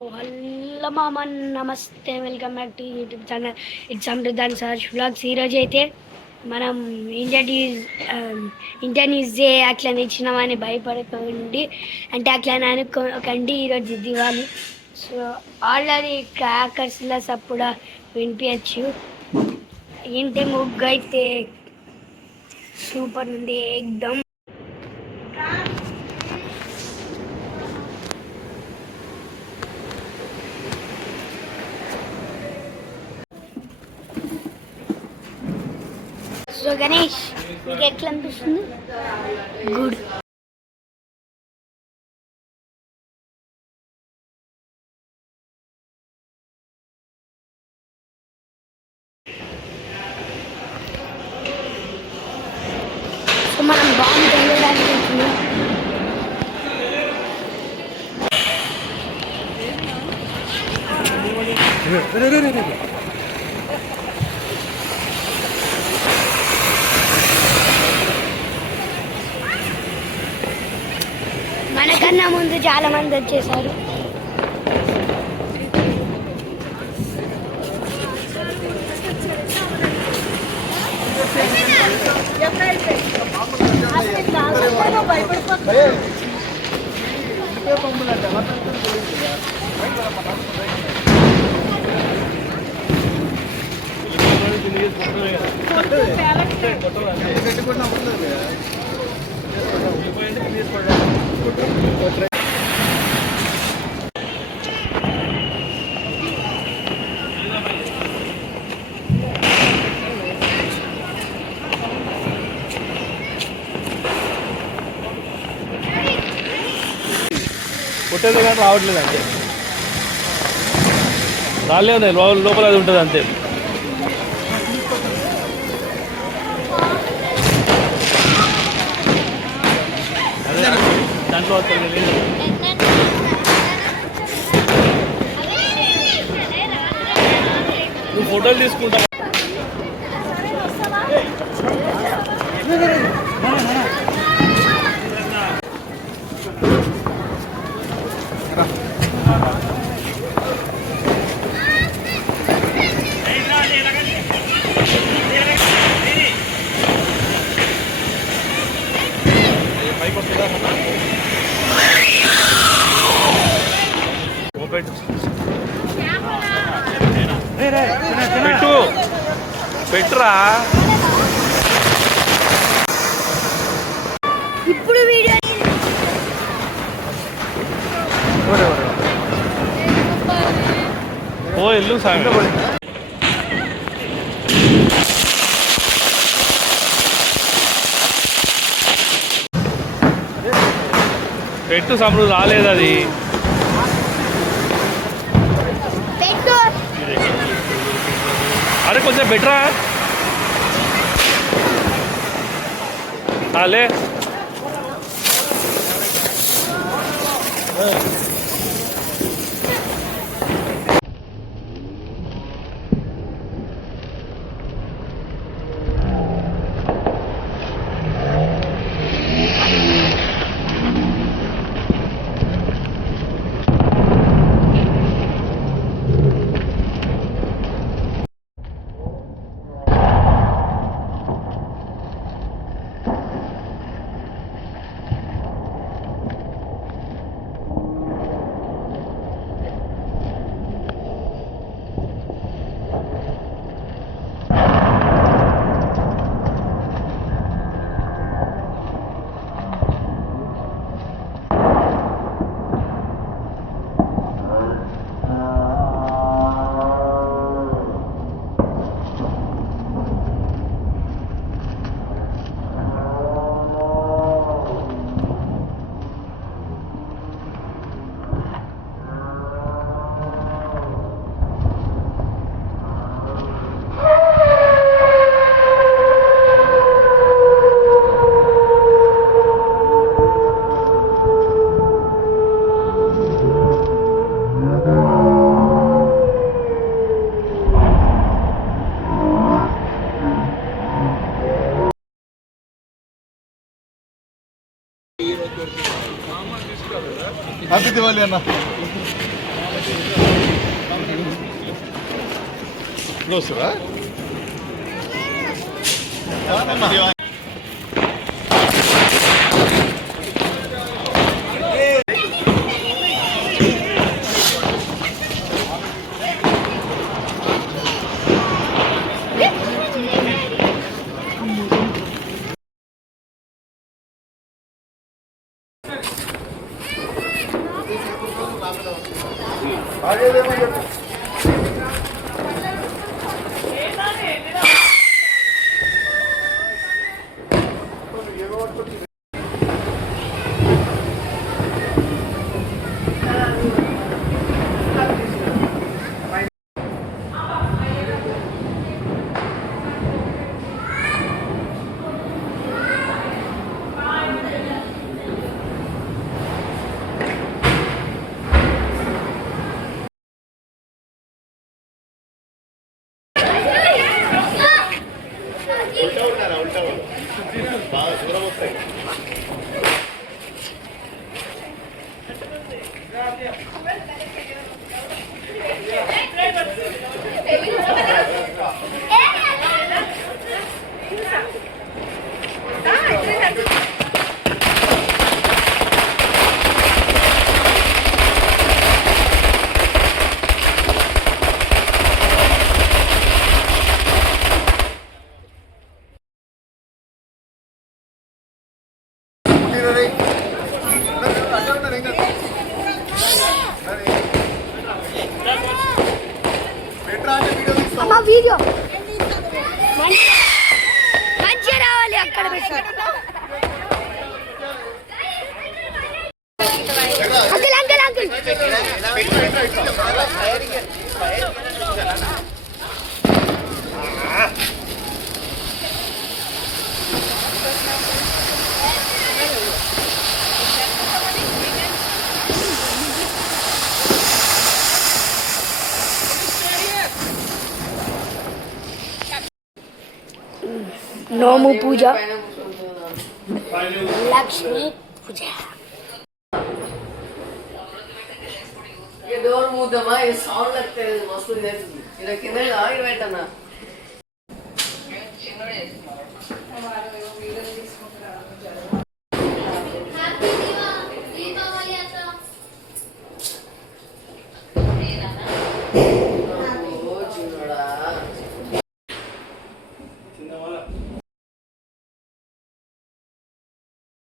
Hello మామ, నమస్తే. Welcome back to YouTube channel. It's అమృతాన్ సర్చ్ వ్లాగ్స్. ఈరోజు అయితే మనం ఇండియన్ డే అట్లా ఇచ్చినామని భయపడకండి, అంటే అట్లా అనుకోకండి. ఈరోజు దివాళి, సో ఆల్రెడీ క్రాకర్స్లో సప్పుడు వినిపించచ్చు. ఏంటి ముగ్గు అయితే సూపర్ ఉంది ఎక్దమ్. సో గణేష్, నీకు ఎట్లా అనిపిస్తుంది? గుడ్. సో మనం బాంబు వెళ్ళడానికి వెళ్తున్నాం. మనకన్నా ముందు చాలా మంది వచ్చేసారు. కొట్టేది కానీ రావట్లేదు అంతే, రాలే ఉన్నాయి లోపల, అది ఉంటుంది అంతే. అదే దాంట్లో నువ్వు ఫోటోలు తీసుకుంటావు. పెట్టు పెట్టురా. ఇప్పుడు వీడియో ఓ ఇల్లు సామి పెట్టు సమృ, రాలేదు అది. అరే కొంచెం బెటరా రాలే. హ్యాపీ దివాళీ అన్న. వస్తుందా అమ్మ వీడియో మంచిగా రావాలి అక్కడ పెట్టి అంకుల్ అంకుల్ అంకుల్ नोमु पूजा लक्ष्मी पूजा ये डोर मुद्दमा ये साउंड लगते हैं मस्त देती इधर किधर आ ही बैठा ना